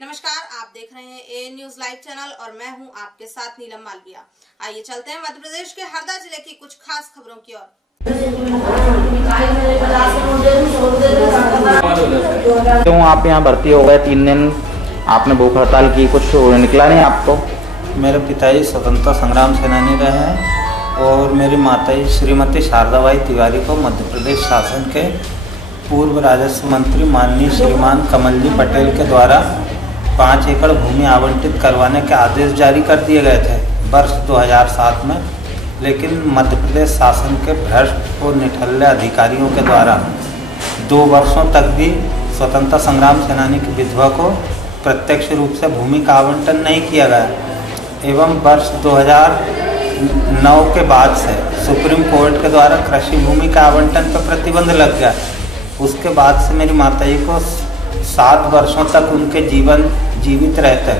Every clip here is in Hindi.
नमस्कार, आप देख रहे हैं ए न्यूज लाइव चैनल और मैं हूं आपके साथ नीलम मालविया। आइए चलते हैं मध्य प्रदेश के हरदा जिले की कुछ खास खबरों की ओर। क्यों आप यहाँ भर्ती हो गए? 3 दिन आपने भूख हड़ताल की, कुछ निकला नहीं आपको? मेरे पिताजी स्वतंत्रता संग्राम सेनानी रहे हैं और मेरी माताजी श्रीमती शारदाबाई तिवारी को मध्य प्रदेश शासन के पूर्व राजस्व मंत्री माननीय श्रीमान कमल जी पटेल के द्वारा 5 एकड़ भूमि आवंटित करवाने के आदेश जारी कर दिए गए थे वर्ष 2007 में। लेकिन मध्य प्रदेश शासन के भ्रष्ट और निठल्ले अधिकारियों के द्वारा 2 वर्षों तक भी स्वतंत्रता संग्राम सेनानी की विधवा को प्रत्यक्ष रूप से भूमि का आवंटन नहीं किया गया एवं वर्ष 2009 के बाद से सुप्रीम कोर्ट के द्वारा कृषि भूमि का आवंटन पर प्रतिबंध लग गया। उसके बाद से मेरी माताजी को 7 वर्षों तक उनके जीवित रहते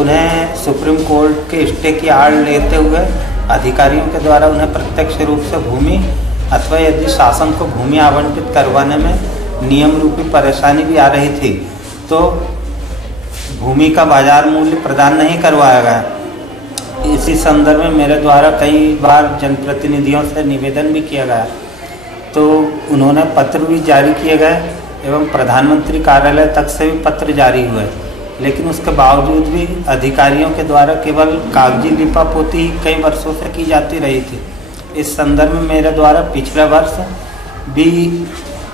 उन्हें सुप्रीम कोर्ट के स्टे की आड़ लेते हुए अधिकारियों के द्वारा उन्हें प्रत्यक्ष रूप से भूमि अथवा यदि शासन को भूमि आवंटित करवाने में नियम रूपी परेशानी भी आ रही थी तो भूमि का बाजार मूल्य प्रदान नहीं करवाया गया। इसी संदर्भ में मेरे द्वारा कई बार जनप्रतिनिधियों से निवेदन भी किया गया तो उन्होंने पत्र भी जारी किए गए एवं प्रधानमंत्री कार्यालय तक से भी पत्र जारी हुए, लेकिन उसके बावजूद भी अधिकारियों के द्वारा केवल कागजी लिपापोती कई वर्षों से की जाती रही थी। इस संदर्भ में मेरे द्वारा पिछले वर्ष भी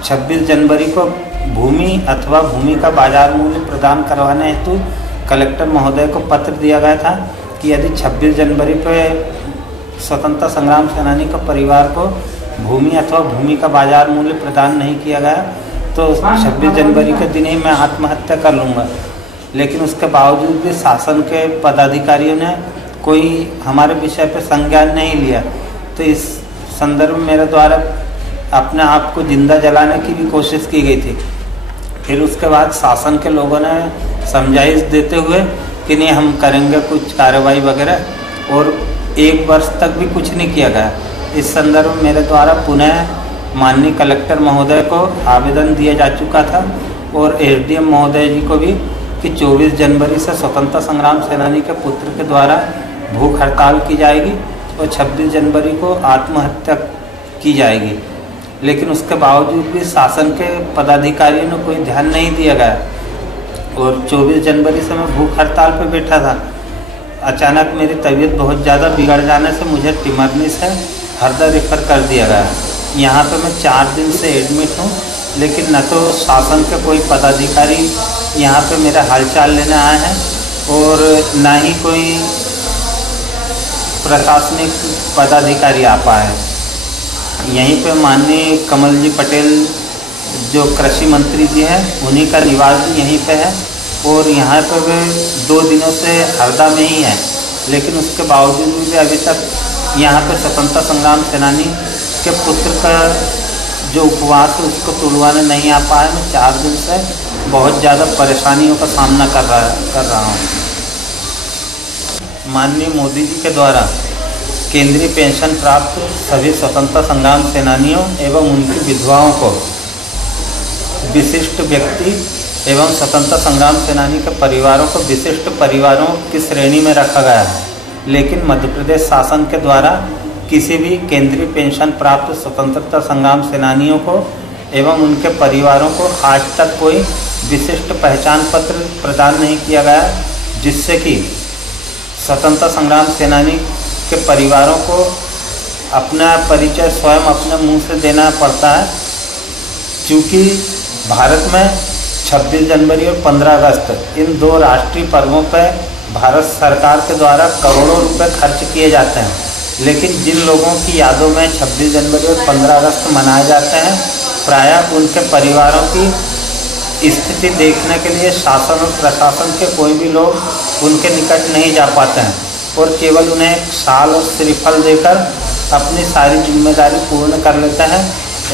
26 जनवरी को भूमि अथवा भूमि का बाजार मूल्य प्रदान करवाने हेतु कलेक्टर महोदय को पत्र दिया गया था कि यदि 26 जनवरी पर स्वतंत्रता संग्राम सेनानी के परिवार को भूमि अथवा भूमि का बाजार मूल्य प्रदान नहीं किया गया तो 26 जनवरी के दिन ही मैं आत्महत्या कर लूँगा। लेकिन उसके बावजूद भी शासन के पदाधिकारियों ने कोई हमारे विषय पर संज्ञान नहीं लिया। तो इस संदर्भ में मेरे द्वारा अपने आप को जिंदा जलाने की भी कोशिश की गई थी। फिर उसके बाद शासन के लोगों ने समझाइश देते हुए कि नहीं हम करेंगे कुछ कार्रवाई वगैरह, और 1 वर्ष तक भी कुछ नहीं किया गया। इस संदर्भ में मेरे द्वारा पुनः माननीय कलेक्टर महोदय को आवेदन दिया जा चुका था और एसडीएम महोदय जी को भी कि 24 जनवरी से स्वतंत्रता संग्राम सेनानी के पुत्र के द्वारा भूख हड़ताल की जाएगी और 26 जनवरी को आत्महत्या की जाएगी। लेकिन उसके बावजूद भी शासन के पदाधिकारियों ने कोई ध्यान नहीं दिया गया और 24 जनवरी से मैं भूख हड़ताल पर बैठा था। अचानक मेरी तबीयत बहुत ज़्यादा बिगड़ जाने से मुझे टिमरनी से हरदा रेफर कर दिया गया। यहाँ पे मैं 4 दिन से एडमिट हूँ, लेकिन न तो शासन के कोई पदाधिकारी यहाँ पे मेरा हालचाल लेने आए हैं और न ही कोई प्रशासनिक पदाधिकारी आ पाए हैं। यहीं पे माननीय कमल जी पटेल जो कृषि मंत्री जी हैं उन्हीं का निवास भी यहीं पे है और यहाँ पे वे 2 दिनों से हरदा में ही हैं, लेकिन उसके बावजूद भी अभी तक यहाँ पे स्वतंत्रता संग्राम सेनानी के पुत्र का जो उपवास है उसको तुड़वाने नहीं आ पाए। मैं 4 दिन से बहुत ज़्यादा परेशानियों का सामना कर रहा हूँ। माननीय मोदी जी के द्वारा केंद्रीय पेंशन प्राप्त सभी स्वतंत्रता संग्राम सेनानियों एवं उनकी विधवाओं को विशिष्ट व्यक्ति एवं स्वतंत्रता संग्राम सेनानी के परिवारों को विशिष्ट परिवारों की श्रेणी में रखा गया है। लेकिन मध्य प्रदेश शासन के द्वारा किसी भी केंद्रीय पेंशन प्राप्त स्वतंत्रता संग्राम सेनानियों को एवं उनके परिवारों को आज तक कोई विशिष्ट पहचान पत्र प्रदान नहीं किया गया, जिससे कि स्वतंत्रता संग्राम सेनानी के परिवारों को अपना परिचय स्वयं अपने मुंह से देना पड़ता है। क्योंकि भारत में 26 जनवरी और 15 अगस्त इन 2 राष्ट्रीय पर्वों पर भारत सरकार के द्वारा करोड़ों रुपए खर्च किए जाते हैं, लेकिन जिन लोगों की यादों में 26 जनवरी और 15 अगस्त मनाए जाते हैं प्रायः उनके परिवारों की स्थिति देखने के लिए शासन और प्रशासन के कोई भी लोग उनके निकट नहीं जा पाते हैं और केवल उन्हें एक शाल और श्रीफल देकर अपनी सारी जिम्मेदारी पूर्ण कर लेते हैं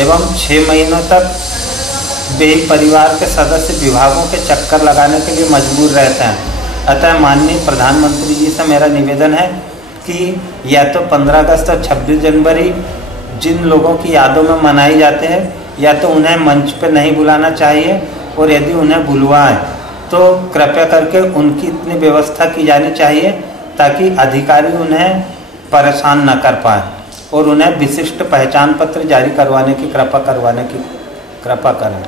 एवं 6 महीनों तक वे परिवार के सदस्य विभागों के चक्कर लगाने के लिए मजबूर रहते हैं। अतः माननीय प्रधानमंत्री जी से मेरा निवेदन है कि या तो 15 अगस्त और 26 जनवरी जिन लोगों की यादों में मनाई जाते हैं या तो उन्हें मंच पर नहीं बुलाना चाहिए और यदि उन्हें बुलवाएं तो कृपया करके उनकी इतनी व्यवस्था की जानी चाहिए ताकि अधिकारी उन्हें परेशान न कर पाए और उन्हें विशिष्ट पहचान पत्र जारी करवाने की कृपा करें।